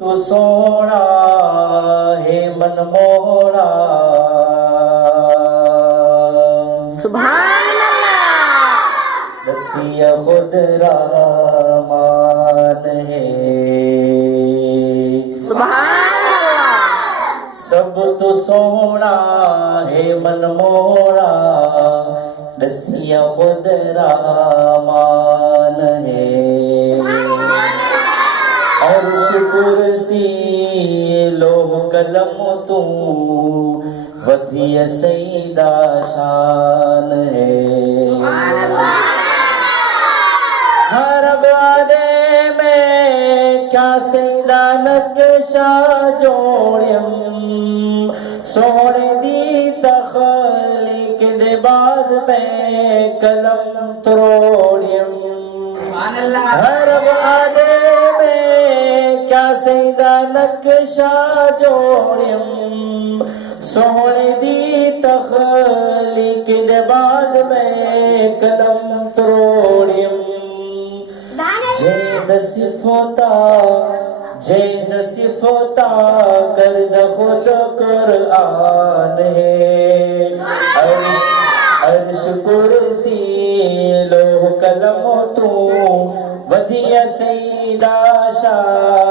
تو سونا ہے من موڑا سبحان اللہ دسیا خود رحمان ہے سبحان اللہ سب تو سونا ہے من موڑا دسیا خود رحمان ہے عرش کرسی لوح قلم تو ودھی سیدہ شان ہے ہر وعدے میں کیا سیدہ نقشہ جوڑیم سونے دی تخلیق دے بعد میں قلم تروڑیم ہر وعدے کیا سیدہ نقشہ جوڑیم سونے دی تخلیق دے بعد میں قلم تروڑیم جے نصف ہوتا کرد خود قرآن ہے عرش کرسی لوح قلم تو ودھی سیدہ شان